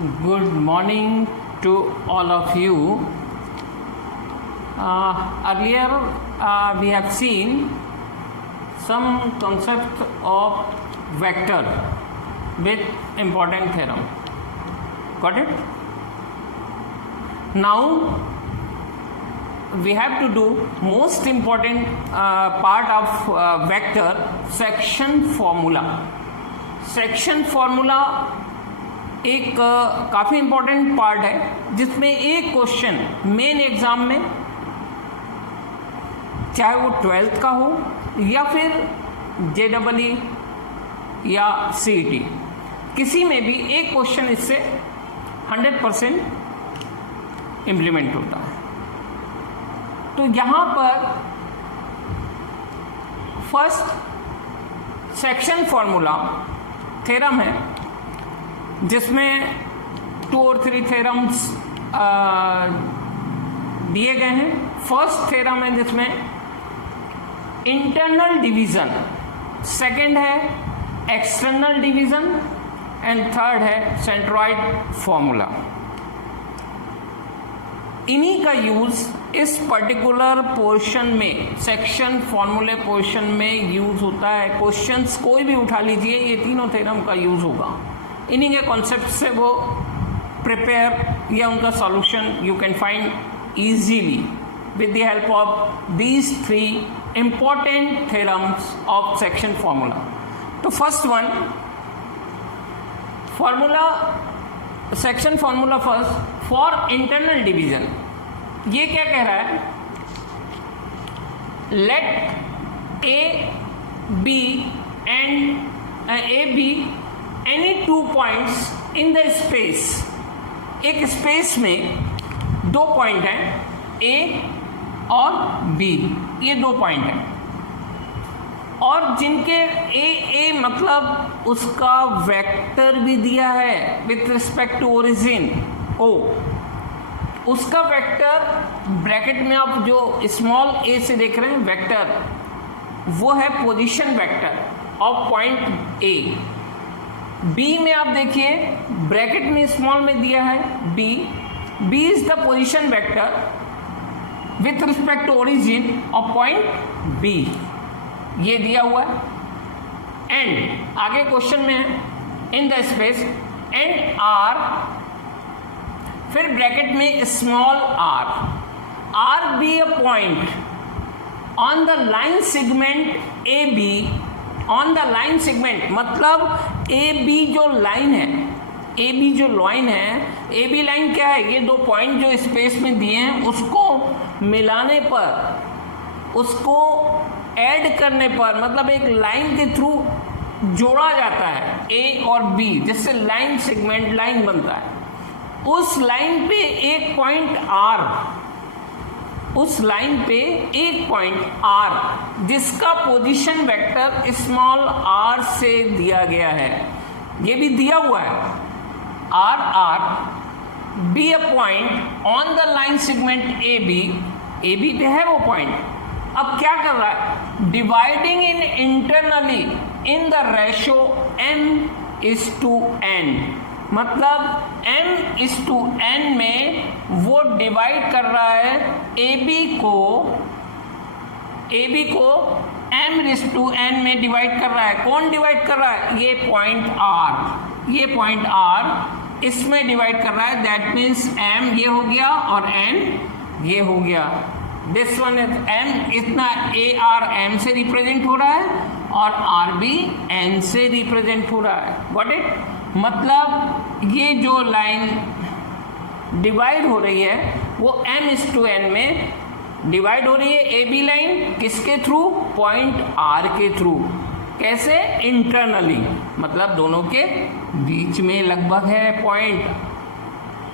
Good morning to all of you. Earlier we have seen some concept of vector with important theorem. Got it? Now we have to do most important part of vector, section formula. Section formula एक काफ़ी important part है जिसमें एक question main exam में, चाहे वो 12th का हो या फिर JEE या CET, किसी में भी एक क्वेश्चन इससे 100% इम्प्लीमेंट होता है. तो यहाँ पर फर्स्ट सेक्शन फॉर्मूला थ्योरम है जिसमें 2 और 3 थ्योरम्स दिए गए हैं. फर्स्ट थ्योरम है जिसमें इंटरनल डिवीजन, सेकंड है एक्सटर्नल डिवीजन एंड थर्ड है सेंट्रॉइड फॉर्मूला. इन्हीं का यूज इस पर्टिकुलर पोर्शन में, सेक्शन फॉर्मूले पोर्शन में यूज होता है. क्वेश्चंस कोई भी उठा लीजिए, ये तीनों थ्योरम का यूज होगा. इन्हीं के कॉन्सेप्ट से वो प्रिपेयर या उनका solution you can find easily with the help of these 3 important theorems of section formula. तो first one formula, section formula first for internal division. ये क्या कह रहा है? Let A B any 2 points in the space. एक space में 2 point हैं, ए और बी, ये 2 पॉइंट हैं, और जिनके ए मतलब उसका वेक्टर भी दिया है with respect to origin O. उसका वेक्टर ब्रैकेट में आप जो स्मॉल ए से देख रहे हैं वेक्टर, वो है position vector of point A. B में आप देखिए ब्रैकेट में स्मॉल में दिया है B. B is the position vector with respect to origin of point B, ये दिया हुआ है. एंड आगे क्वेश्चन में है in the space and R, फिर ब्रैकेट में small R be a point on the line segment A B. On the line segment मतलब ए बी जो लाइन है, ए बी जो लाइन है, ए बी लाइन क्या है? ये 2 पॉइंट जो स्पेस में दिए हैं उसको मिलाने पर, उसको ऐड करने पर, मतलब एक लाइन के थ्रू जोड़ा जाता है ए और बी, जिससे लाइन सेगमेंट लाइन बनता है. उस लाइन पे एक पॉइंट आर, उस लाइन पे एक पॉइंट आर जिसका पोजीशन वेक्टर स्मॉल आर से दिया गया है, ये भी दिया हुआ है R be a point on the line segment A B पे है वो पॉइंट. अब क्या कर रहा है? Dividing in internally in the ratio m:n, मतलब m:n में वो डिवाइड कर रहा है ए बी को m:n में डिवाइड कर रहा है. कौन डिवाइड कर रहा है? ये पॉइंट आर इसमें डिवाइड कर रहा है. दैट मीन्स m ये हो गया और n ये हो गया. दिस वन इज m, इतना ए आर m से रिप्रेजेंट हो रहा है और आर भी n से रिप्रेजेंट हो रहा है. Got it? मतलब ये जो लाइन डिवाइड हो रही है वो m:n में डिवाइड हो रही है. ए बी लाइन किसके थ्रू? पॉइंट आर के थ्रू. कैसे? इंटरनली, मतलब दोनों के बीच में लगभग है पॉइंट.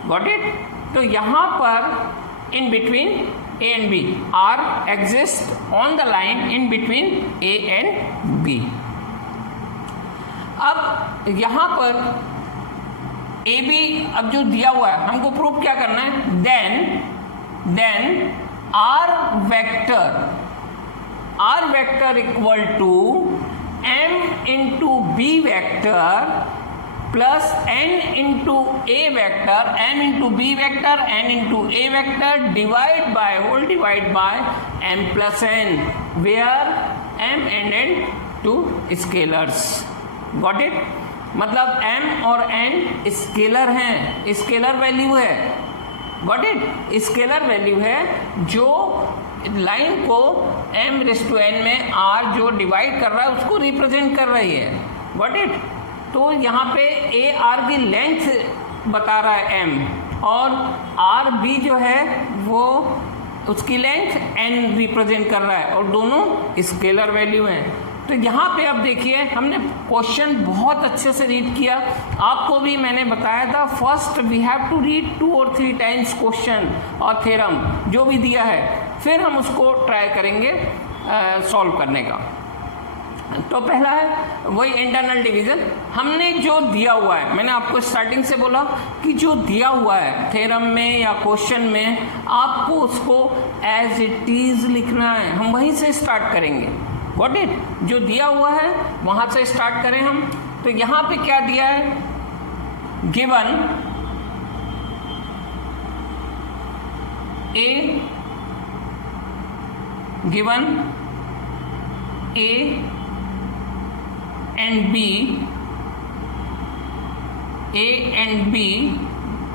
Got it? तो यहाँ पर in between A and B, R exist on the line in between A and B. अब यहां पर ए बी अब जो दिया हुआ है, हमको प्रूफ क्या करना है? Then R vector equal to m into B vector plus n into A vector, m into B vector, n into A vector divide by m plus n, where m and n two scalars. Got it? मतलब m और n scalar हैं, scalar value है। Got it? Scalar value है जो line को m⁻n में r जो divide कर रहा है उसको रिप्रेजेंट कर रही है। Got it? तो यहाँ पे ए आर की लेंथ बता रहा है m, और आर बी जो है वो उसकी लेंथ n रिप्रेजेंट कर रहा है, और दोनों स्केलर वैल्यू हैं। तो यहाँ पे अब देखिए, हमने क्वेश्चन बहुत अच्छे से रीड किया, आपको भी मैंने बताया था first we have to read 2 और 3 टाइम्स क्वेश्चन और थ्योरम जो भी दिया है, फिर हम उसको ट्राई करेंगे सॉल्व करने का। तो पहला है वही इंटरनल डिवीजन। हमने जो दिया हुआ है, मैंने आपको स्टार्टिंग से बोला कि जो दिया हुआ है थ्योरम में या क्वेश्चन में, आपको उसको एज इट इज लिखना है। हम वहीं से स्टार्ट करेंगे। Got it? जो दिया हुआ है वहां से स्टार्ट करें हम। तो यहां पे क्या दिया है? Given A and B, A and B,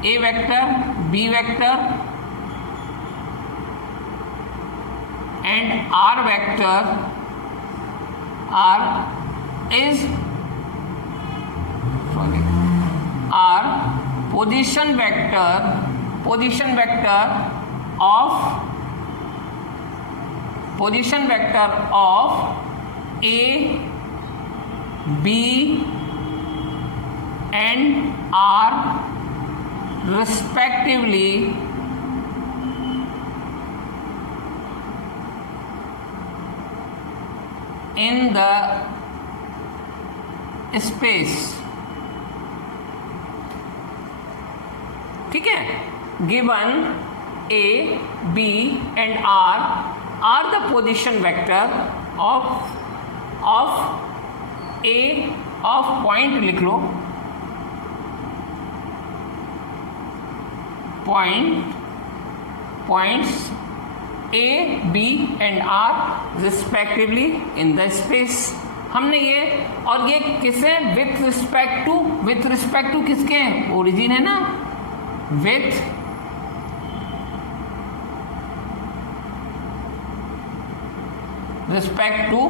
A vector, B vector and R vector are position vector of A, B and R respectively in the space। ठीक है? Given A, B and R are the position vector of A of point लिख लो, points A, B and R respectively in the space। हमने ये, और ये किसे with respect to किसके हैं? ओरिजिन है ना, with respect to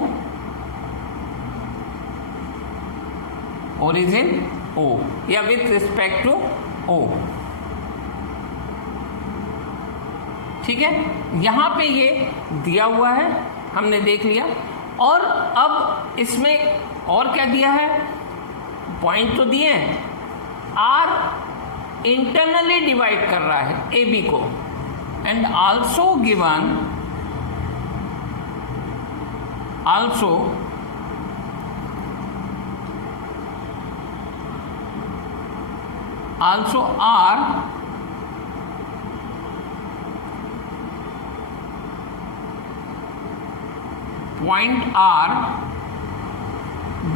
origin O या विथ रिस्पेक्ट टू O। ठीक है? यहां पे ये दिया हुआ है, हमने देख लिया। और अब इसमें और क्या दिया है? पॉइंट तो दिए हैं, R इंटरनली डिवाइड कर रहा है ए बी को, and also given also R point R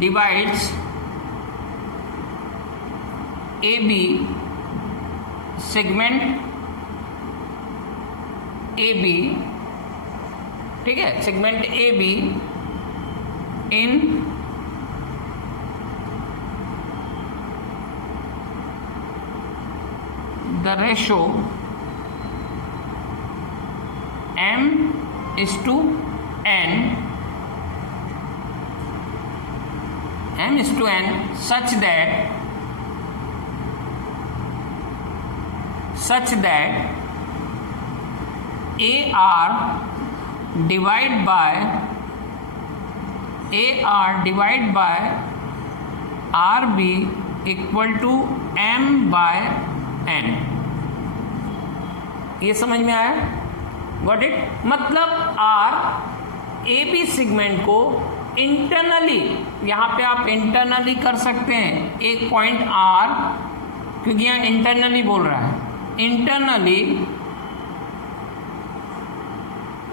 divides AB segment AB, ठीक है, segment AB in the ratio m:n such that AR divide by RB equal to m/n। ये समझ में आया? Got it? मतलब R ए बी सेगमेंट को internally, यहां पे आप इंटरनली कर सकते हैं, एक पॉइंट R, क्योंकि यहां इंटरनली बोल रहा है, इंटरनली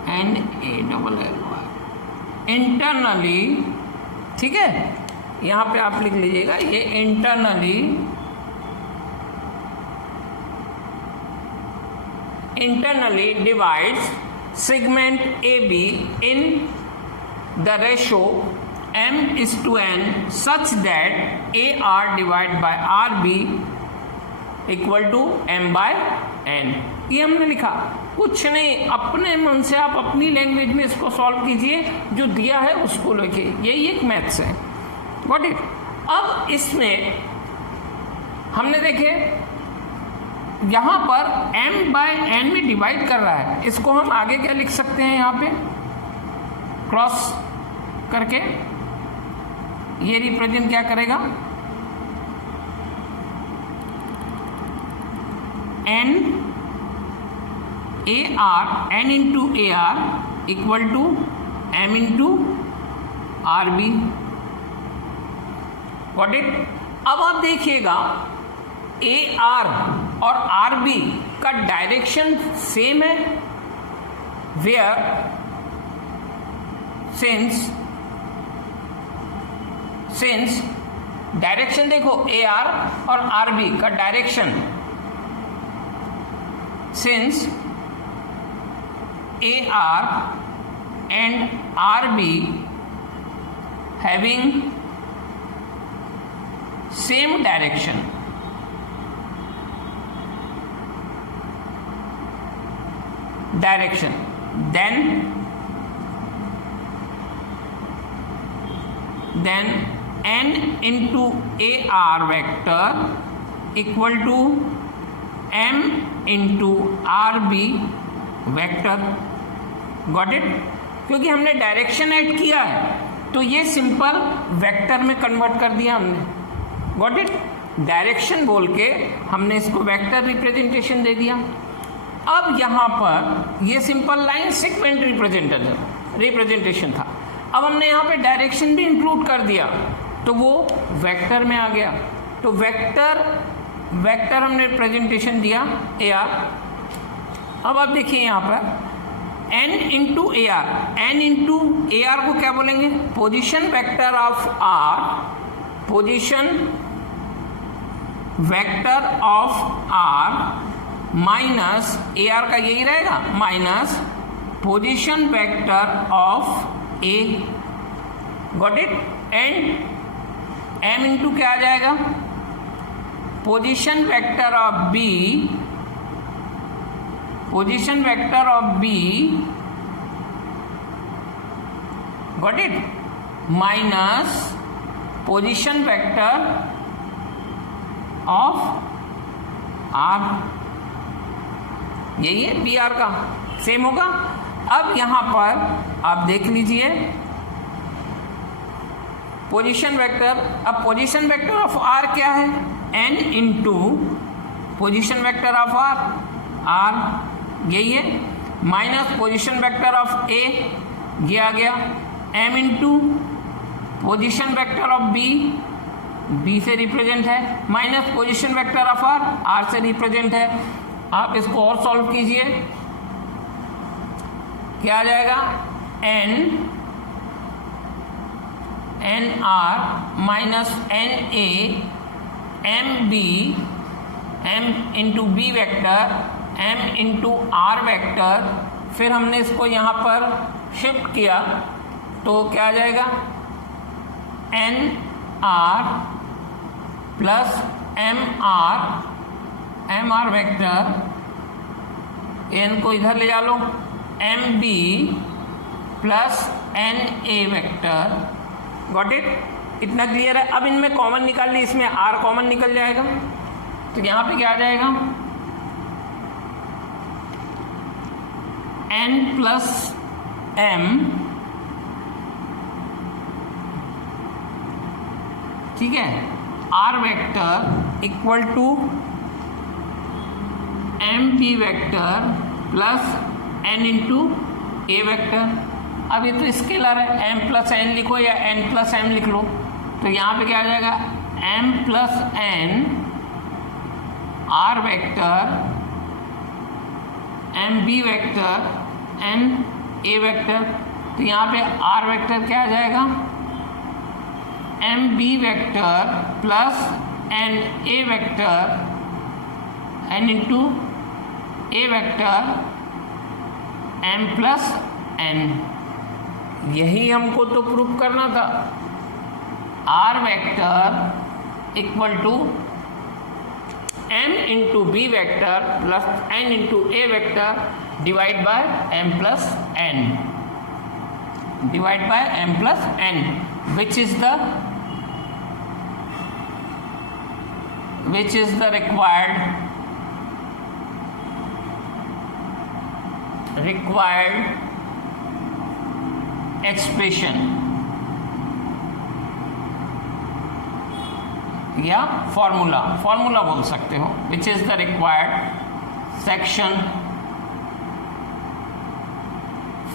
NALLY इंटरनली, ठीक है, यहाँ पे आप लिख लीजिएगा, ये internally divides segment AB in the ratio m:n such that AR divided by RB equal to m/n। ये हमने लिखा, कुछ नहीं, अपने मन से आप अपनी लैंग्वेज में इसको सॉल्व कीजिए, जो दिया है उसको लिखिए, यही एक मैथ्स है। Got it. अब इसमें हमने देखे यहां पर m/n में डिवाइड कर रहा है, इसको हम आगे क्या लिख सकते हैं, यहां पे क्रॉस करके ये रिप्रेजेंट क्या करेगा, n into AR equal to m into RB। Got it. अब आप देखिएगा AR और RB का डायरेक्शन सेम है, वेयर सिंस डायरेक्शन देखो AR और RB का direction, since AR and RB having same direction, then n into AR vector equal to m into RB vector. Got it. क्योंकि हमने डायरेक्शन ऐड किया है तो ये सिंपल वेक्टर में कन्वर्ट कर दिया हमने। Got it. डायरेक्शन बोल के हमने इसको वेक्टर रिप्रेजेंटेशन दे दिया। अब यहाँ पर ये सिंपल लाइन सेगमेंट रिप्रेजेंटेशन था, अब हमने यहाँ पे डायरेक्शन भी इंक्लूड कर दिया तो वो वेक्टर में आ गया। तो वेक्टर हमने प्रेजेंटेशन दिया AR। अब आप देखिए यहाँ पर n into AR, n into AR को क्या बोलेंगे, position vector of R, position vector of R minus AR का यही रहेगा, minus position vector of A। Got it. And m into क्या आ जाएगा, position vector of B, position vector of B, got it, minus position vector of R। यही है BR का, same होगा। अब यहां पर आप देख लीजिए पोजीशन वेक्टर, अब पोजीशन वेक्टर ऑफ R क्या है, n into position vector of R, यही है, minus position vector of A, ये आ गया, m into position vector of B से रिप्रेजेंट है, minus position vector of R से रिप्रेजेंट है। आप इसको और सॉल्व कीजिए, क्या आ जाएगा, n R minus n A m into B vector, m into R vector, फिर हमने इसको यहाँ पर शिफ्ट किया तो क्या आ जाएगा, n R plus m R vector, n को इधर ले जा लो, m B plus n A vector. Got it. इतना क्लियर है। अब इनमें कॉमन निकाल ली, इसमें R कॉमन निकल जाएगा तो यहाँ पे क्या आ जाएगा, n प्लस m, ठीक है, R vector equal to m B vector plus n into A vector. अब ये तो स्केलर है, m प्लस n लिखो या n प्लस m लिख लो, तो यहाँ पे क्या आ जाएगा, m plus n R vector, m B vector, n A vector. तो यहाँ पे R वेक्टर क्या आ जाएगा, M B vector plus N A vector N into A vector M plus N, यही हमको तो प्रूव करना था। R vector equal to M into B vector plus N into A vector divide by M plus N, divide by M plus N, which is the required expression या formula बोल सकते हो, which is the required section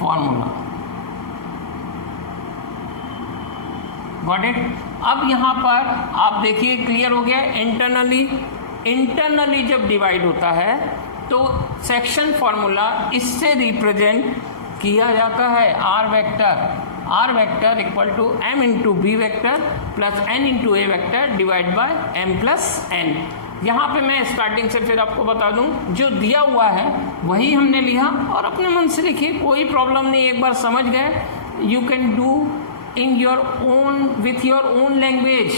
formula। Got it. अब यहाँ पर आप देखिए clear हो गया। इंटरनली जब डिवाइड होता है तो सेक्शन फॉर्मूला इससे रिप्रेजेंट किया जाता है। R vector equal to M into B vector plus N into A vector divide by M plus N. यहाँ पे मैं स्टार्टिंग से फिर आपको बता दूं, जो दिया हुआ है वही हमने लिया और अपने मन से लिखिए, कोई प्रॉब्लम नहीं। एक बार समझ गए, you can do in your own with your own language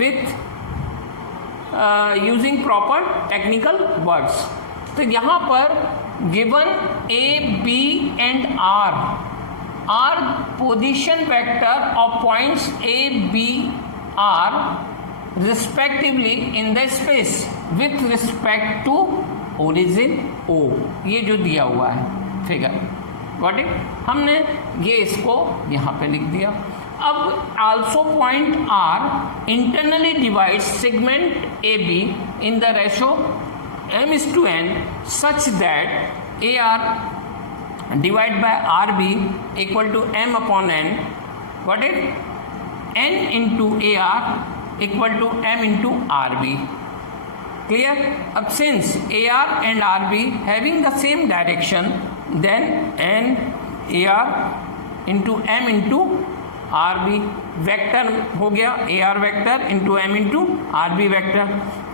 with using proper technical words। तो यहाँ पर given A, B and R are position vector of points A, B, R respectively in the space with respect to origin O। ये जो दिया हुआ है figure, got it. हमने ये इसको यहाँ पे लिख दिया। अब also point R internally divide segment A B in the ratio M is to N such that A R divide by R B equal to M upon N, got it. N into A R equal to M into R B, clear. अब since A R and R B having the same direction then n AR into m into RB vector हो गया। AR vector into M into RB vector.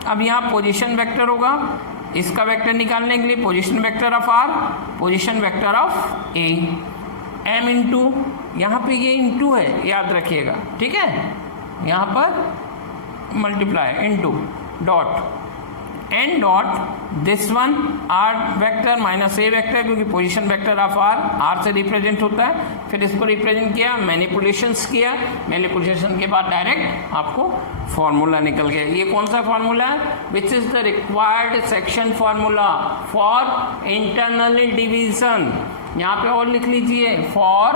अब यहाँ position vector होगा, इसका vector निकालने के लिए position vector of R, position vector of A, m into, यहाँ पे ये इंटू है याद रखिएगा, ठीक है। यहाँ पर multiply into dot N dot this one R vector minus A vector, क्योंकि पोजीशन वेक्टर ऑफ आर से रिप्रेजेंट होता है। फिर इसको रिप्रेजेंट किया, मैनिपुलेशंस किया, मैनिपुलेशन के बाद डायरेक्ट आपको फॉर्मूला निकल गया। ये कौन सा फॉर्मूला है? Which is the required section formula for internal division. यहाँ पे और लिख लीजिए, for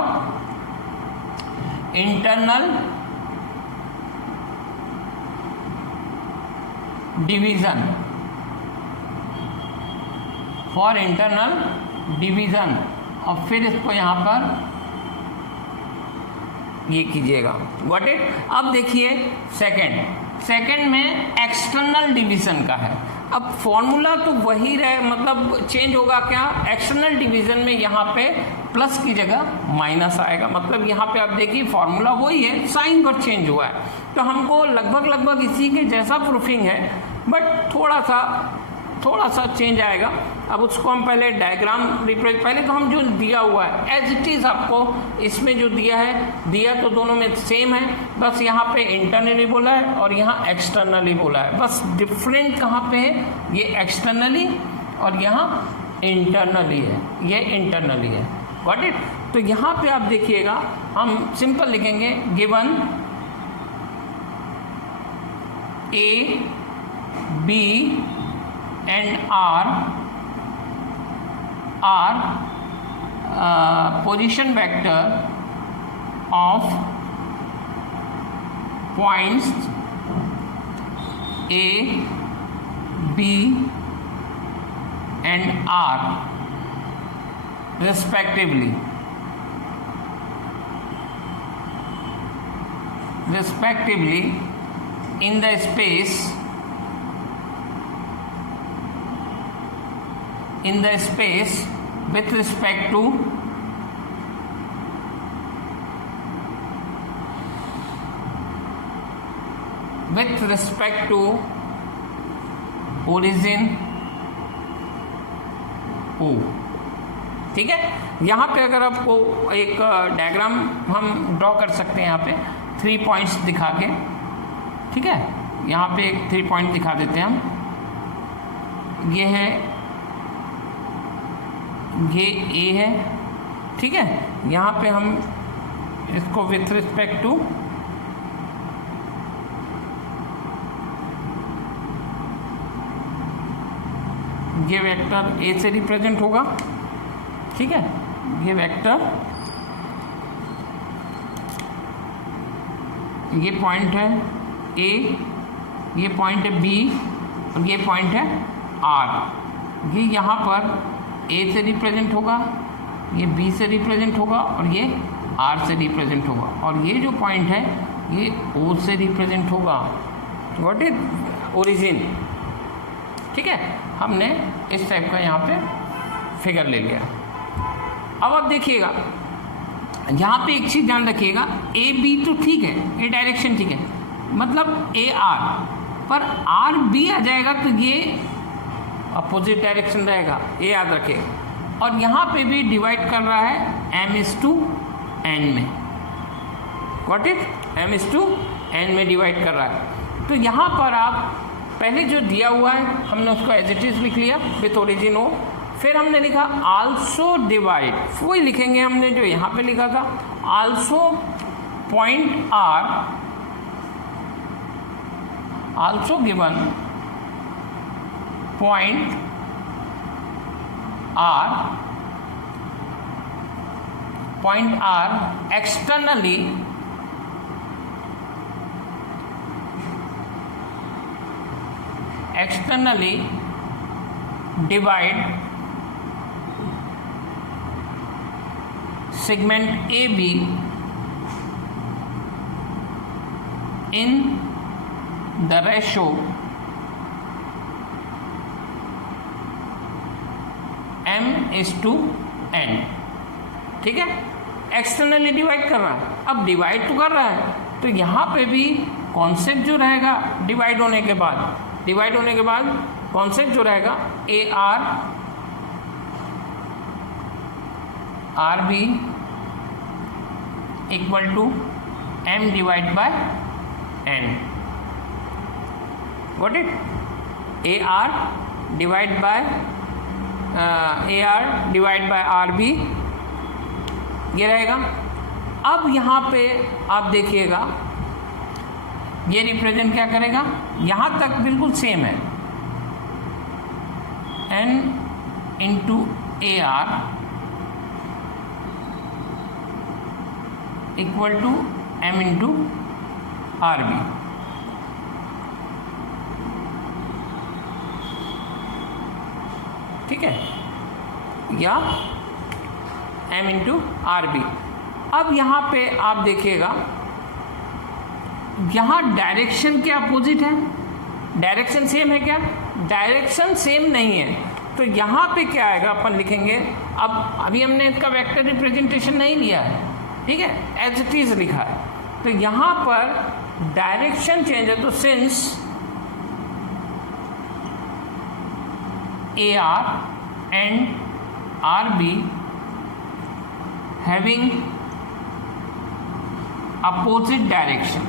internal division, for internal division. और फिर इसको यहाँ पर ये कीजिएगा, गॉट इट। अब देखिए सेकंड में एक्सटर्नल डिवीजन का है। अब फॉर्मूला तो वही रहे, मतलब चेंज होगा क्या? एक्सटर्नल डिवीजन में यहाँ पे प्लस की जगह माइनस आएगा, मतलब यहाँ पे आप देखिए फॉर्मूला वही है, साइन पर चेंज हुआ है। तो हमको लगभग इसी के जैसा प्रूफिंग है, बट थोड़ा सा चेंज आएगा। अब उसको हम पहले डायग्राम पहले तो हम जो दिया हुआ है एज इट इज आपको इसमें जो दिया तो दोनों में सेम है, बस यहाँ पे इंटरनली बोला है और यहाँ एक्सटर्नली बोला है। बस डिफरेंट कहाँ पे है? ये एक्सटर्नली और यहाँ इंटरनली है, ये इंटरनली है, गॉट इट। तो यहाँ पे आप देखिएगा, हम सिंपल लिखेंगे, given A B and R are position vector of points A, B and R respectively in the space with respect to with respect to origin O। ठीक है, यहाँ पे अगर आपको एक डायग्राम हम ड्रॉ कर सकते हैं, यहाँ पे 3 पॉइंट्स दिखा के, ठीक है, यहाँ पे एक 3 पॉइंट दिखा देते हैं हम। ये है, ये A है, ठीक है, यहाँ पे हम इसको विथ रिस्पेक्ट टू ये वेक्टर A से रिप्रेजेंट होगा, ठीक है, ये वेक्टर, ये पॉइंट है A, ये पॉइंट है B और ये पॉइंट है R। ये यहाँ पर A से रिप्रेजेंट होगा, ये B से रिप्रेजेंट होगा और ये R से रिप्रेजेंट होगा, और ये जो पॉइंट है ये O से रिप्रेजेंट होगा। व्हाट इज ओरिजिन, ठीक है, हमने इस टाइप का यहाँ पे फिगर ले लिया। अब आप देखिएगा, यहाँ पे एक चीज़ ध्यान रखिएगा, ए बी तो ठीक है, ये डायरेक्शन ठीक है, मतलब ए आर, पर आर बी आ जाएगा तो ये अपोजिट डायरेक्शन रहेगा, ये याद रखिएगा। और यहाँ पे भी डिवाइड कर रहा है m/n में, व्हाट इज m/n में डिवाइड कर रहा है। तो यहाँ पर आप पहले जो दिया हुआ है हमने उसको एज इट इज लिख लिया विथ ओरिजिन O, फिर हमने लिखा आल्सो डिवाइड, वही लिखेंगे हमने जो यहाँ पे लिखा था, also point R also given point R externally divide segment AB in the ratio m/n। ठीक है, एक्सटर्नली डिवाइड कर रहा है, अब डिवाइड तो कर रहा है, तो यहाँ पे भी कॉन्सेप्ट जो रहेगा डिवाइड होने के बाद कॉन्सेप्ट जो रहेगा R B equal to m divide by n। What it R divide by R B, ये रहेगा। अब यहाँ पे आप देखिएगा, ये रिप्रेजेंट क्या करेगा, यहाँ तक बिल्कुल सेम है, n into AR equal to m into RB। ठीक है, या m इंटू RB। अब यहाँ पे आप देखिएगा, यहाँ डायरेक्शन के अपोजिट है, डायरेक्शन सेम है क्या, डायरेक्शन सेम नहीं है, तो यहाँ पे क्या आएगा, अपन लिखेंगे, अब अभी हमने इसका वेक्टर रिप्रेजेंटेशन नहीं लिया है, ठीक है, एज इट इज लिखा है, तो यहाँ पर डायरेक्शन चेंज है, तो since AR and RB having opposite direction,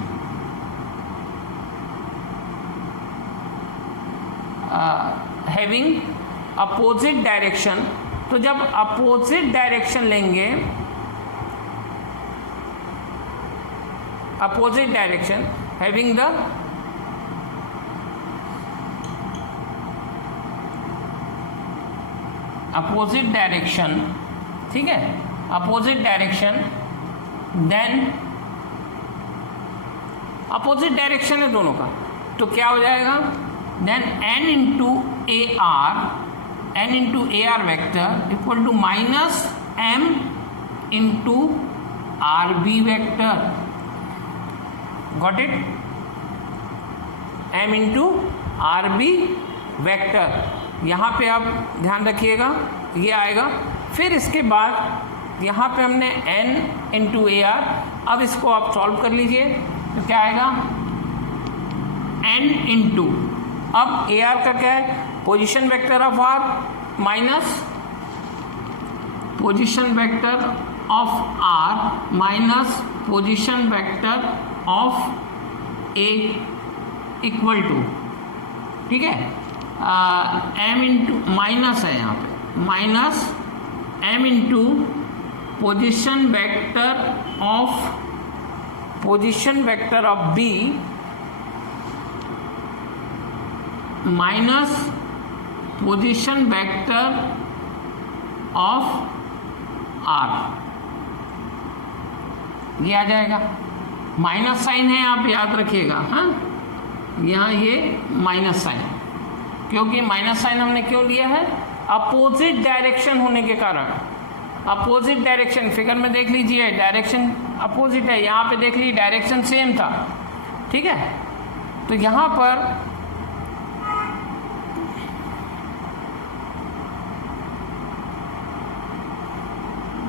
having opposite direction, तो जब अपोजिट डायरेक्शन लेंगे, opposite direction having the opposite direction, ठीक है, opposite direction, then opposite direction है दोनों का, तो क्या हो जाएगा, then n into AR vector equal to minus m into RB vector. Got it, m into RB vector. यहाँ पे आप ध्यान रखिएगा, ये आएगा, फिर इसके बाद यहाँ पे हमने n इंटू AR, अब इसको आप सॉल्व कर लीजिए, तो क्या आएगा, n इंटू, अब ए आर का क्या है, position vector of R minus position vector of R minus position vector of A equal to, ठीक है, एम इंटू, माइनस है यहाँ पे, minus M into position vector of B minus position vector of R, ये आ जाएगा। Minus sign है, आप याद रखिएगा, हाँ, यहाँ ये माइनस साइन, क्योंकि माइनस साइन हमने क्यों लिया है, अपोजिट डायरेक्शन होने के कारण। अपोजिट डायरेक्शन फिगर में देख लीजिए, डायरेक्शन अपोजिट है, यहाँ पे देख लीजिए डायरेक्शन सेम था, ठीक है। तो यहाँ पर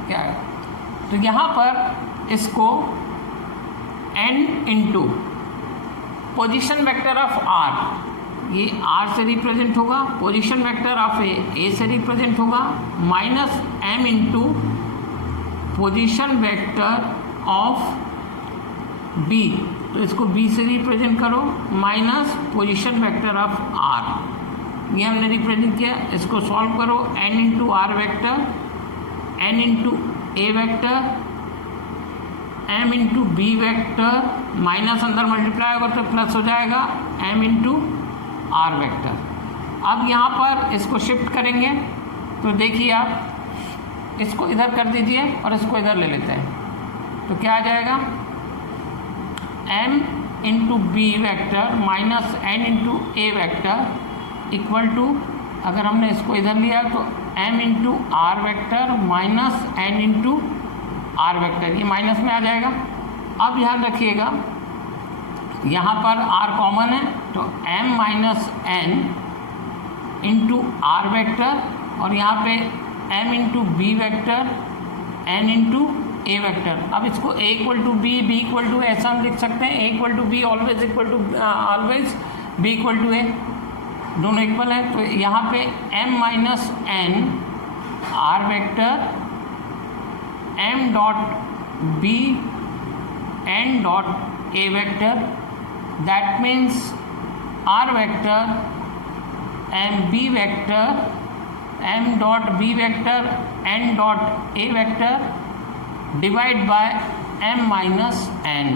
क्या है, तो यहाँ पर इसको n into position vector of R, ये आर से रिप्रेजेंट होगा, पोजिशन वेक्टर ऑफ ए से रिप्रेजेंट होगा, minus M into position vector of B, तो इसको बी से रिप्रेजेंट करो, minus position vector of R, ये हमने रिप्रेजेंट किया। इसको सॉल्व करो, N into R vector, N into A vector, M into B vector, minus अंदर मल्टीप्लाई होगा तो प्लस हो जाएगा, एम इंटू आर वेक्टर। अब यहाँ पर इसको शिफ्ट करेंगे तो देखिए आप, इसको इधर कर दीजिए और इसको इधर ले लेते हैं, तो क्या आ जाएगा, M into B vector minus N into A vector equal to, अगर हमने इसको इधर लिया तो M into R vector minus N into R vector, ये माइनस में आ जाएगा। अब ध्यान रखिएगा, यहाँ पर आर कॉमन है तो m minus N into R vector, और यहाँ पे m into B vector, n into A vector. अब इसको a equal to B, b equal to, ऐसा हम लिख सकते हैं, a equal to B always equal to always, b equal to a, दोनों इक्वल है। तो यहाँ पे m minus N R vector, m dot B n dot A vector, that means r vector m b vector m dot b vector n dot a vector divide by m minus n।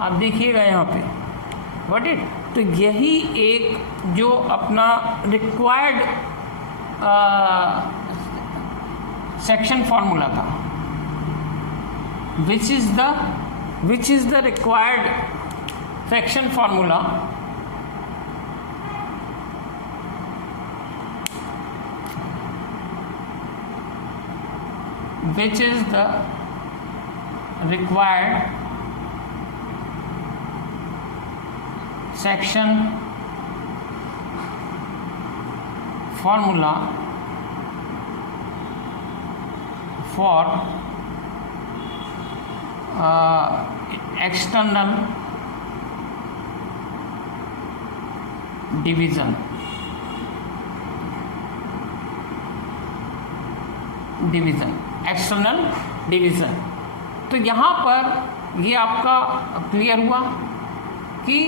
अब देखिएगा यहाँ पे what it, तो यही एक जो अपना required section formula था, which is the required section formula which is the required section formula for external division. External division. तो यहाँ पर ये आपका क्लियर हुआ कि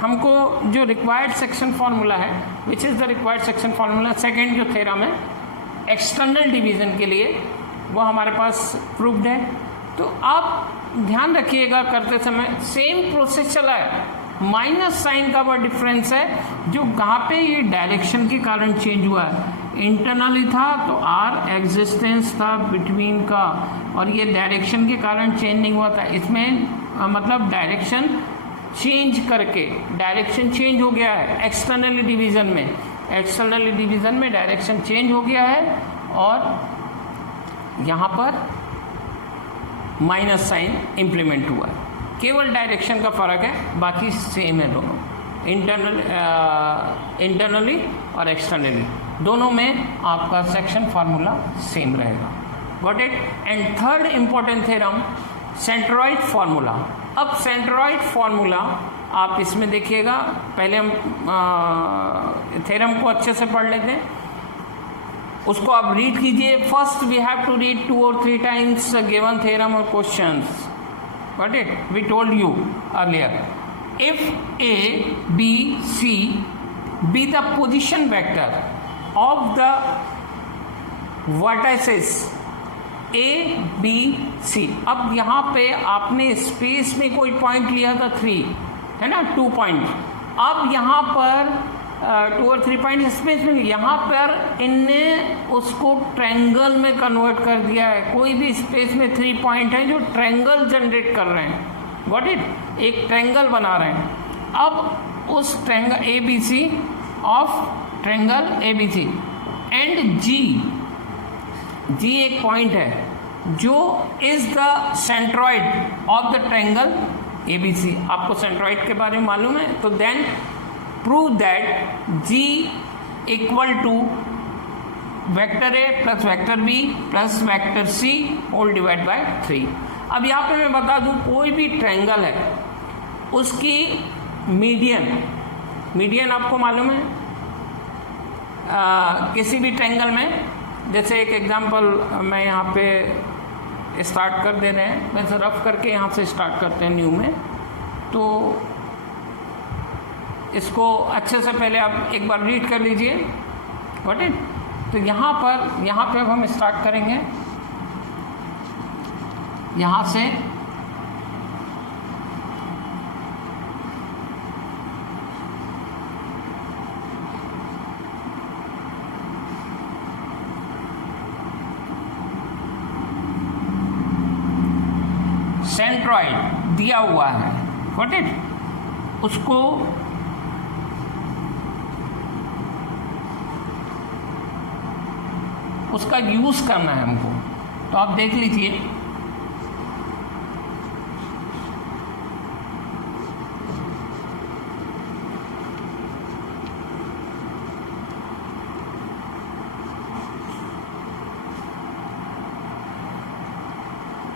हमको जो रिक्वायर्ड सेक्शन फार्मूला है, which is the required section formula, second जो थ्योरम है एक्सटर्नल डिवीज़न के लिए, वो हमारे पास प्रूव्ड है। तो आप ध्यान रखिएगा करते समय सेम प्रोसेस चला है, माइनस साइन का वह डिफरेंस है जो कहाँ पे ये डायरेक्शन के कारण चेंज हुआ है। इंटरनली था तो आर एग्जिस्टेंस था बिटवीन का, और ये डायरेक्शन के कारण चेंज नहीं हुआ था। इसमें मतलब डायरेक्शन चेंज करके डायरेक्शन चेंज हो गया है एक्सटर्नली डिवीज़न में, एक्सटर्नली डिवीज़न में डायरेक्शन चेंज हो गया है और यहाँ पर माइनस साइन इम्प्लीमेंट हुआ है। केवल डायरेक्शन का फ़र्क है, बाकी सेम है दोनों, इंटरनली और एक्सटर्नली दोनों में आपका सेक्शन फार्मूला सेम रहेगा। Got it. And third important theorem centroid formula. अब सेंट्रॉइड फार्मूला आप इसमें देखिएगा। पहले हम थ्योरम को अच्छे से पढ़ लेते हैं, उसको आप रीड कीजिए। First we have to read 2 or 3 times given theorem और questions. Got it? We told you earlier, if a B c be the position vector of the vertices A B C. अब यहाँ पे आपने space में कोई point लिया था 3, है ना, 2 पॉइंट। अब यहाँ पर 2 और 3 पॉइंट स्पेस में, यहाँ पर इनने उसको ट्रायंगल में कन्वर्ट कर दिया है। कोई भी स्पेस में 3 पॉइंट है जो ट्रायंगल जनरेट कर रहे हैं। Got it? एक ट्रायंगल बना रहे हैं। अब उस triangle A B C of triangle A B C and G एक पॉइंट है जो is the centroid of the triangle A B C. आपको सेंट्रॉइड के बारे में मालूम है, तो then prove that G equal to vector A plus vector B plus vector C whole divide by 3। अब यहाँ पे मैं बता दूँ, कोई भी ट्रायंगल है उसकी मीडियन आपको मालूम है। किसी भी ट्रायंगल में, जैसे एक एग्जांपल मैं यहाँ पे स्टार्ट कर दे रहे हैं, वैसे रफ करके यहाँ से स्टार्ट करते हैं न्यू में। तो इसको अच्छे से पहले आप एक बार रीड कर लीजिए। Got it? तो यहाँ पे अब हम स्टार्ट करेंगे यहाँ से। सेंट्रॉइड दिया हुआ है, गॉट इट? उसको उसका यूज करना है हमको। तो आप देख लीजिए,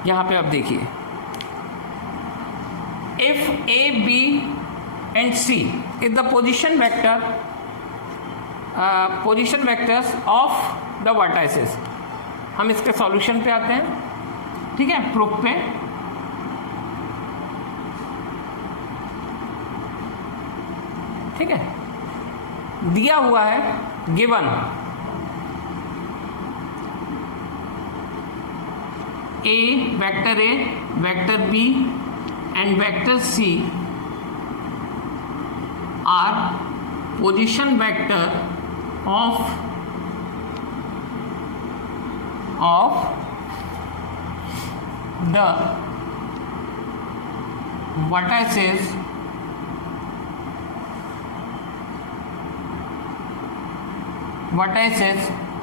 यहां पे आप देखिए, if A, B and C is the position vectors of the vertices। हम इसके सॉल्यूशन पे आते हैं, ठीक है, प्रूफ पे। ठीक है, दिया हुआ है given A, vector B and vector C are position vector of the vertices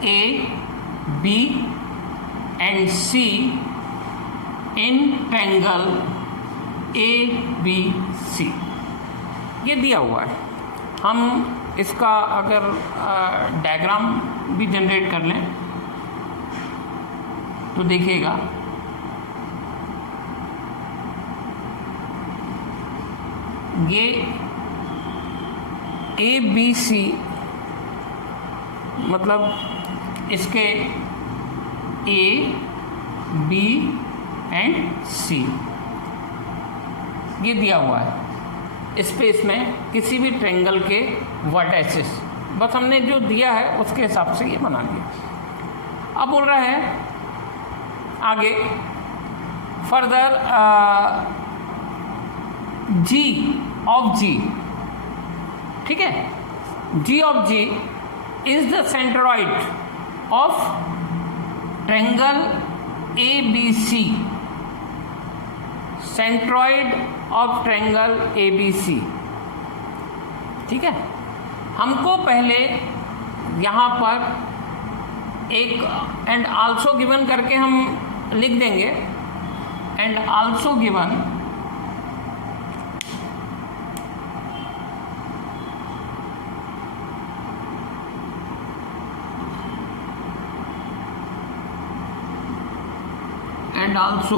A, B and C in triangle A B C। ये दिया हुआ है। हम इसका अगर डायग्राम भी जनरेट कर लें तो देखिएगा, ये A B C मतलब इसके A B एंड C ये दिया हुआ है स्पेस में किसी भी ट्रायंगल के वर्टाइसेस। बस हमने जो दिया है उसके हिसाब से ये बना लिया। अब बोल रहा है आगे फर्दर जी ऑफ जी, ठीक है, G of G is the centroid of triangle A B C. Centroid of triangle A B C, ठीक है। हमको पहले यहाँ पर एक एंड आल्सो गिवन करके हम लिख देंगे, and also given and also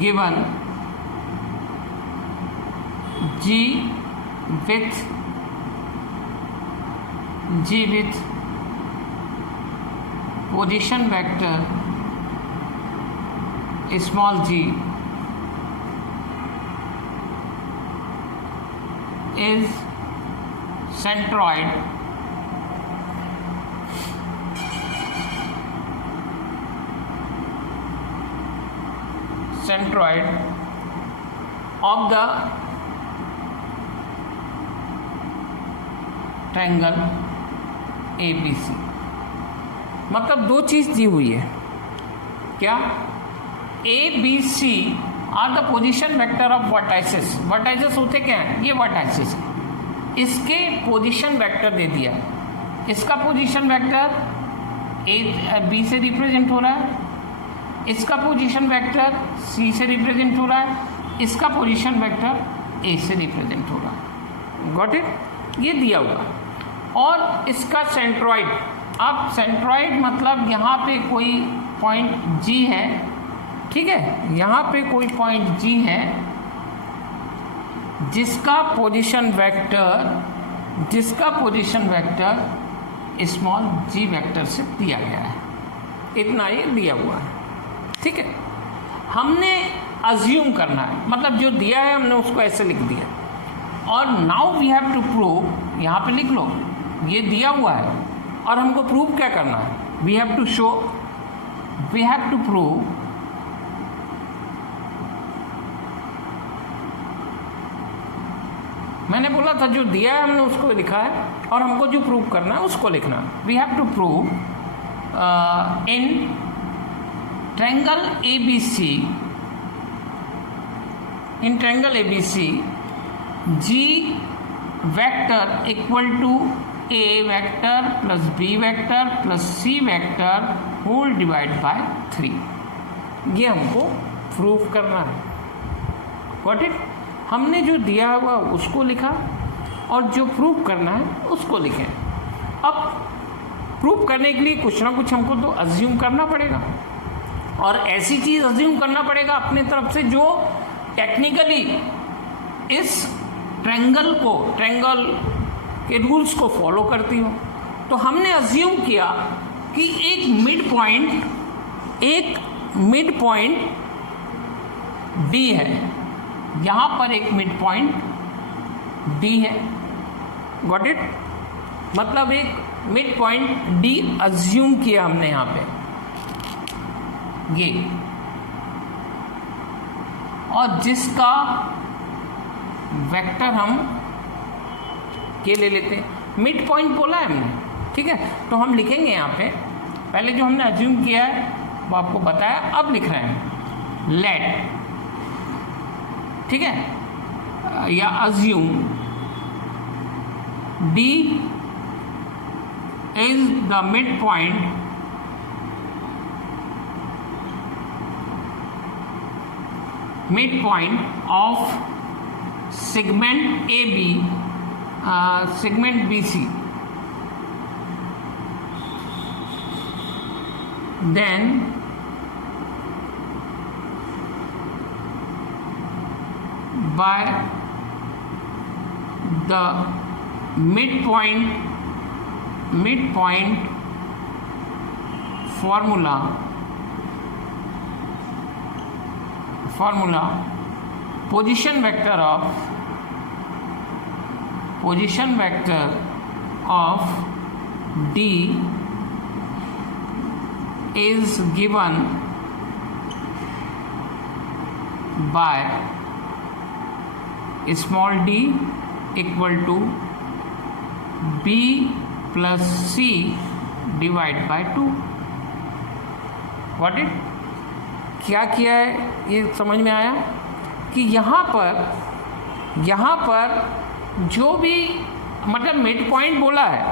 given G with position vector small g is centroid of the triangle ABC। मतलब दो चीज दी हुई है, क्या? ABC are the position vector of vertices. Vertices होते क्या हैं? ये वर्टाइसेस है, इसके पोजीशन वेक्टर दे दिया। इसका पोजीशन वेक्टर B से रिप्रेजेंट हो रहा है, इसका पोजीशन वेक्टर C से रिप्रेजेंट हो रहा है, इसका पोजीशन वेक्टर A से रिप्रेजेंट हो रहा है। Got it? ये दिया हुआ। और इसका सेंट्रॉइड, अब सेंट्रॉइड मतलब यहाँ पे कोई पॉइंट G है, ठीक है, यहाँ पे कोई पॉइंट G है जिसका position vector small g vector से दिया गया है। इतना ये दिया हुआ है, ठीक है। हमने अज्यूम करना है, मतलब जो दिया है हमने उसको ऐसे लिख दिया। और now we have to prove, यहाँ पे लिख लो, ये दिया हुआ है और हमको प्रूव क्या करना है? वी हैव टू प्रूव मैंने बोला था जो दिया है हमने उसको लिखा है और हमको जो प्रूव करना है उसको लिखना है। We have to prove in triangle ABC G vector equal to A vector plus B vector plus C vector whole divide by 3। ये हमको प्रूव करना है। Got it? हमने जो दिया हुआ उसको लिखा और जो प्रूव करना है उसको लिखें। अब प्रूव करने के लिए कुछ ना कुछ हमको तो अज्यूम करना पड़ेगा, और ऐसी चीज़ अज्यूम करना पड़ेगा अपने तरफ से जो टेक्निकली इस ट्रायंगल के रूल्स को फॉलो करती हो। तो हमने अज्यूम किया कि एक मिड पॉइंट D है, यहाँ पर एक मिड पॉइंट D है। Got it? मतलब एक मिड पॉइंट D अज्यूम किया हमने यहाँ पे, ये, और जिसका वेक्टर हम ये ले लेते हैं। मिड पॉइंट बोला है हमने, ठीक है, तो हम लिखेंगे यहाँ पे, पहले जो हमने अज्यूम किया है वो आपको बताया, अब लिख रहे हैं लेट, ठीक है, या assume D is the mid point of segment AB, segment BC, then by the midpoint formula position vector of D is given by small d equal to B plus C divide by 2। Got it? क्या किया है ये समझ में आया कि यहाँ पर जो भी मतलब मिड पॉइंट बोला है।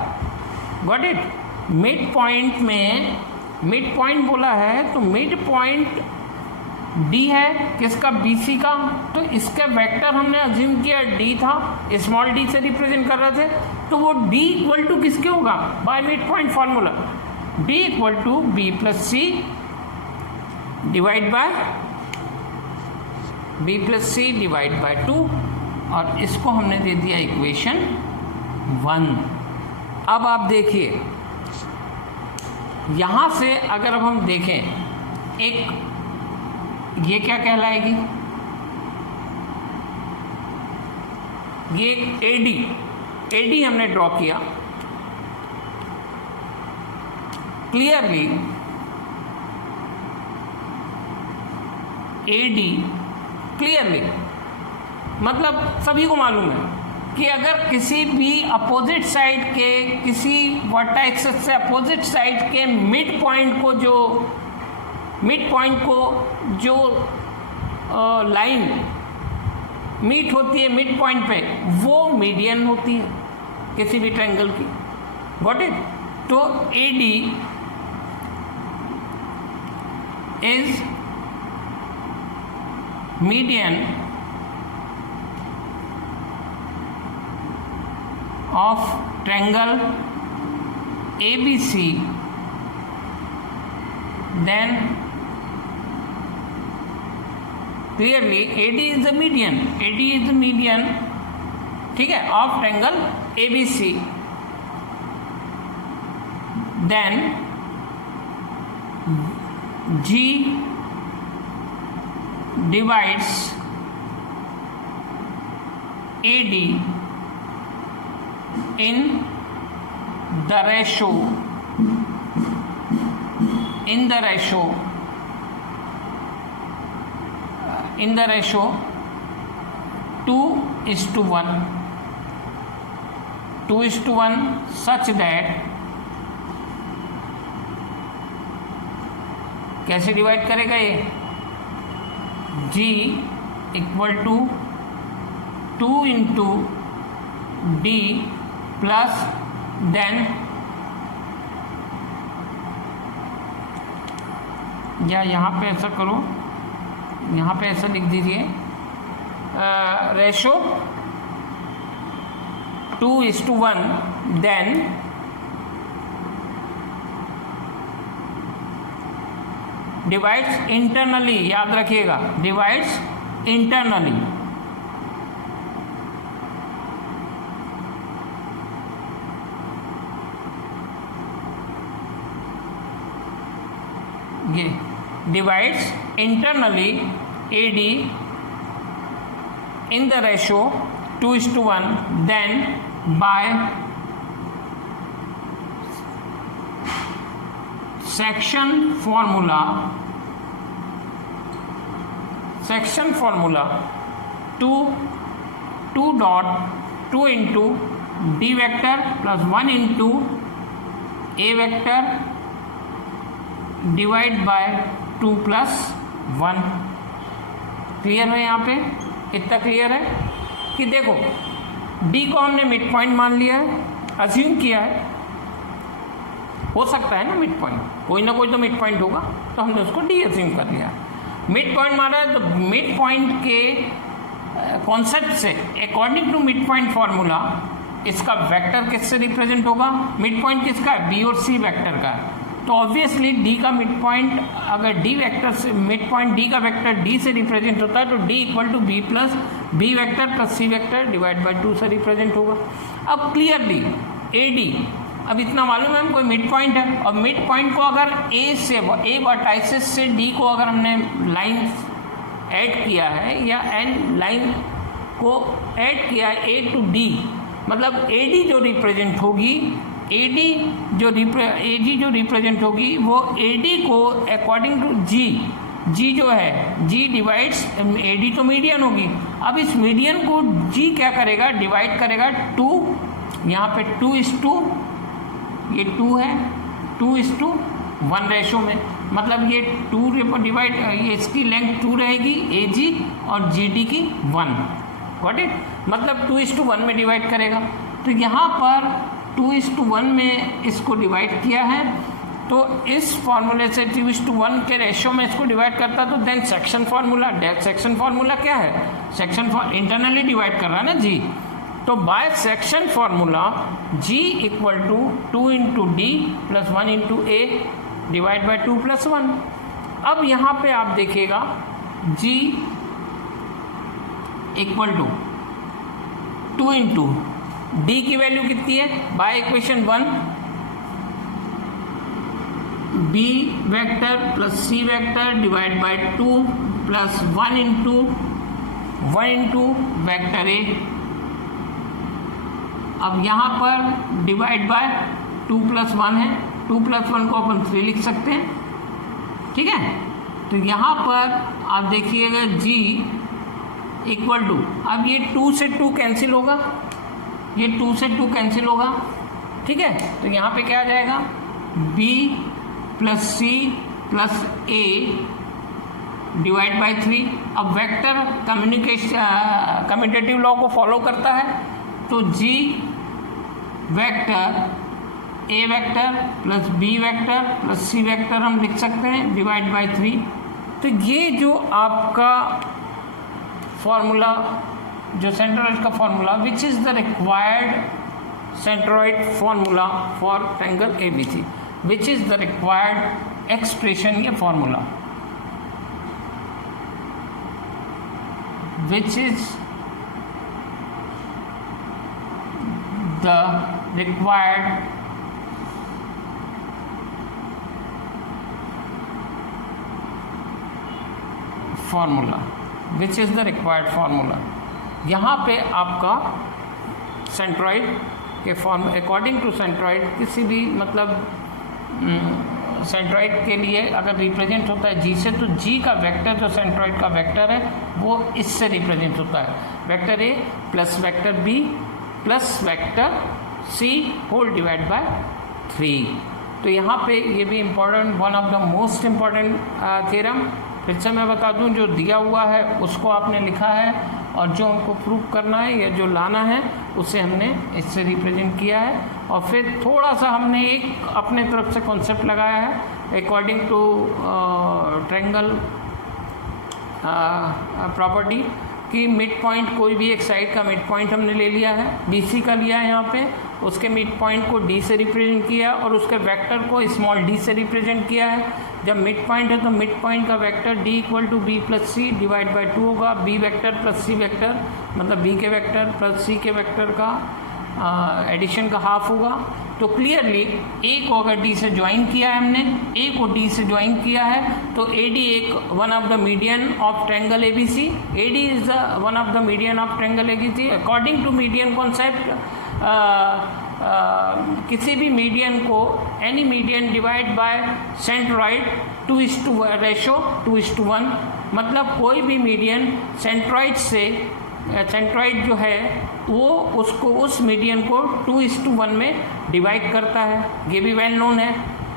Got it? मिड पॉइंट बोला है तो मिड पॉइंट D है किसका? BC का। तो इसका वेक्टर हमने अज्यूम किया D था, स्मॉल d से रिप्रेजेंट कर रहे थे, तो वो D इक्वल टू किसके होगा? By mid point formula D equal to B plus C divide by 2। और इसको हमने दे दिया इक्वेशन 1। अब आप देखिए यहां से अगर अब हम देखें एक ये क्या कहलाएगी, ये एक एडी हमने ड्रॉ किया क्लियरली। एडी क्लियरली मतलब सभी को मालूम है कि अगर किसी भी अपोजिट साइड के किसी वर्टेक्स से अपोजिट साइड के मिड पॉइंट को जो लाइन मीट होती है मिड पॉइंट पे, वो मीडियन होती है किसी भी ट्रायंगल की। Got it? तो AD is median of triangle ABC, then clearly AD is the median, ठीक है, of triangle ABC, then G divides AD in the ratio 2:1, 2:1 such that कैसे डिवाइड करेगा ये, G equal to 2 into D plus then या यहाँ पे ऐसा करो, यहाँ पे ऐसा लिख दीजिए रेशो 2:1 देन डिवाइड्स इंटरनली, याद रखिएगा डिवाइड्स इंटरनली। ये divides internally AD in the ratio 2:1 then by section formula 2 into D vector plus 1 into A vector divide by 2 + 1। Clear है? यहाँ पे इतना क्लियर है कि देखो D को हमने मिड पॉइंट मान लिया है, अज्यूम किया है, हो सकता है ना मिड पॉइंट, कोई ना कोई तो मिड पॉइंट होगा, तो हमने उसको D अज्यूम कर लिया। मिड पॉइंट माना है तो मिड पॉइंट के कॉन्सेप्ट से according to mid point formula इसका वेक्टर किससे रिप्रेजेंट होगा, मिड पॉइंट किसका है, B और C वेक्टर का। तो ऑब्वियसली D का मिड पॉइंट, अगर D वेक्टर से मिड पॉइंट D का वेक्टर D से रिप्रेजेंट होता है तो D equal to B plus B vector plus C vector divide by 2 से रिप्रेजेंट होगा। अब क्लियरली AD, अब इतना मालूम है हमको मिड पॉइंट है, और मिड पॉइंट को अगर A वर्टाइसिस से D को अगर हमने लाइन ऐड किया है या एन लाइन को ऐड किया है A टू D, मतलब AD जो रिप्रेजेंट होगी, AD जो रिप्रेजेंट होगी वो AD को अकॉर्डिंग टू G जो है G डिवाइड्स AD तो मीडियन होगी। अब इस मीडियन को G क्या करेगा, डिवाइड करेगा 2, यहाँ पे 2:2, ये 2 है, 2:1 रेशो में, मतलब ये 2 डिवाइड, ये इसकी लेंथ 2 रहेगी AG और GD की 1। Got it? मतलब 2:1 में डिवाइड करेगा। तो यहाँ पर 2:1 में इसको डिवाइड किया है, तो इस फॉर्मूले से 2:1 के रेशियो में इसको डिवाइड करता है, तो then section formula, section formula क्या है, सेक्शन इंटरनली डिवाइड कर रहा है ना G, तो by section formula G equal to 2 into D plus 1 into A divide by 2 + 1। अब यहाँ पे आप देखिएगा G equal to 2 into D की वैल्यू कितनी है by equation 1, B vector plus C vector divide by 2 plus 1 into vector A. अब यहाँ पर डिवाइड बाय 2 प्लस 1 है, 2 प्लस 1 को अपन 3 लिख सकते हैं, ठीक है। तो यहाँ पर आप देखिएगा g इक्वल टू, अब ये 2 से 2 कैंसिल होगा, ये 2 से 2 कैंसिल होगा, ठीक है। तो यहाँ पे क्या आ जाएगा b plus c plus a divide by 3। अब वेक्टर कम्यूटेटिव लॉ को फॉलो करता है, तो g vector a vector plus b vector plus c vector हम लिख सकते हैं डिवाइड बाय 3। तो ये जो आपका फॉर्मूला, जो सेंट्रोइड का formula, which is the required centroid formula for triangle ABC, which is the required expression, ये formula which is the required formula, which is the required formula। यहाँ पे आपका सेंट्रॉइड के फॉर्म अकॉर्डिंग टू सेंट्रॉइड किसी भी मतलब centroid के लिए अगर रिप्रेजेंट होता है जी से, तो जी का वेक्टर जो सेंट्रॉइड का वेक्टर है वो इससे रिप्रेजेंट होता है, vector A plus vector B plus vector C whole divide by 3। तो यहाँ पे ये भी important, one of the most important theorem, फिर से मैं बता दूं, जो दिया हुआ है उसको आपने लिखा है और जो हमको प्रूव करना है या जो लाना है उसे हमने इससे रिप्रेजेंट किया है। और फिर थोड़ा सा हमने एक अपने तरफ से कॉन्सेप्ट लगाया है अकॉर्डिंग टू ट्रायंगल प्रॉपर्टी कि मिड पॉइंट, कोई भी एक साइड का मिड पॉइंट हमने ले लिया है, BC का लिया है यहाँ पे, उसके मिड पॉइंट को D से रिप्रेजेंट किया और उसके वेक्टर को स्मॉल d से रिप्रेजेंट किया है। जब मिड पॉइंट है तो मिड पॉइंट का vector D equal to B plus C divide by 2 होगा, B vector plus C vector मतलब B के वेक्टर प्लस C के वेक्टर का एडिशन का हाफ होगा। तो क्लियरली A को अगर D से ज्वाइन किया है हमने, A को D से ज्वाइन किया है तो AD एक one of the median of triangle ABC, AD is the one of the median of triangle ABC। According to median concept, किसी भी मीडियन को any median divide by centroid 2:1 ratio 2:1, मतलब कोई भी मीडियन सेंट्रॉइड से, सेंट्रॉइड जो है वो उसको, उस मीडियन को 2:1 में डिवाइड करता है, ये भी वेल नोन है,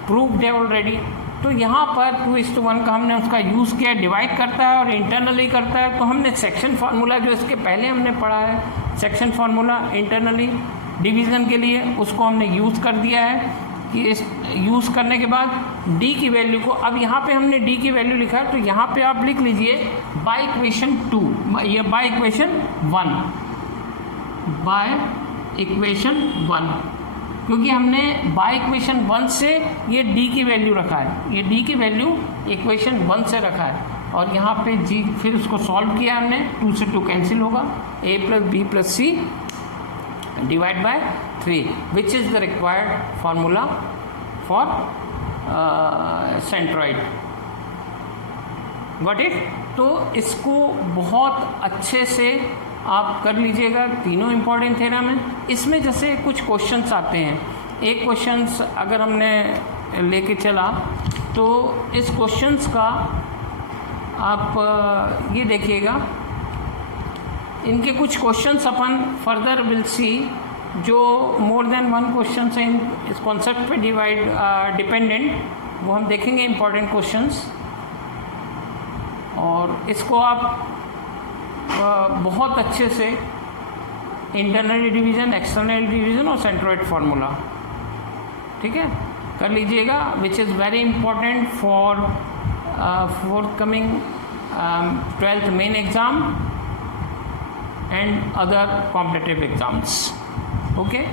प्रूव्ड है ऑलरेडी। तो यहाँ पर 2:1 का हमने उसका यूज़ किया, डिवाइड करता है और इंटरनली करता है। तो हमने सेक्शन फार्मूला जो इसके पहले हमने पढ़ा है, सेक्शन फार्मूला इंटरनली डिवीज़न के लिए, उसको हमने यूज़ कर दिया है कि इस यूज़ करने के बाद D की वैल्यू को, अब यहाँ पे हमने D की वैल्यू लिखा है तो यहाँ पे आप लिख लीजिए बाय इक्वेशन 2 या बाय इक्वेशन 1, बाय इक्वेशन 1, क्योंकि हमने बाय इक्वेशन 1 से ये D की वैल्यू रखा है, ये D की वैल्यू इक्वेशन 1 से रखा है और यहाँ पे G, फिर उसको सॉल्व किया हमने, 2 से 2 कैंसिल होगा, A plus B plus C divide by 3, which is the required formula for centroid. Got it? तो इसको बहुत अच्छे से आप कर लीजिएगा, तीनों इंपॉर्टेंट थ्योरम है। इसमें जैसे कुछ क्वेश्चंस आते हैं, एक क्वेश्चंस अगर हमने लेके चला तो इस क्वेश्चंस का आप ये देखिएगा, इनके कुछ questions upon further will see, जो मोर देन वन क्वेश्चन है इस कॉन्सेप्ट पे डिपेंडेंट, वो हम देखेंगे इंपॉर्टेंट क्वेश्चंस। और इसको आप बहुत अच्छे से इंटरनल डिवीज़न, एक्सटर्नल डिवीज़न और सेंट्रॉइड फार्मूला, ठीक है, कर लीजिएगा, which is very important for forthcoming 12th main exam and other competitive exams. Okay.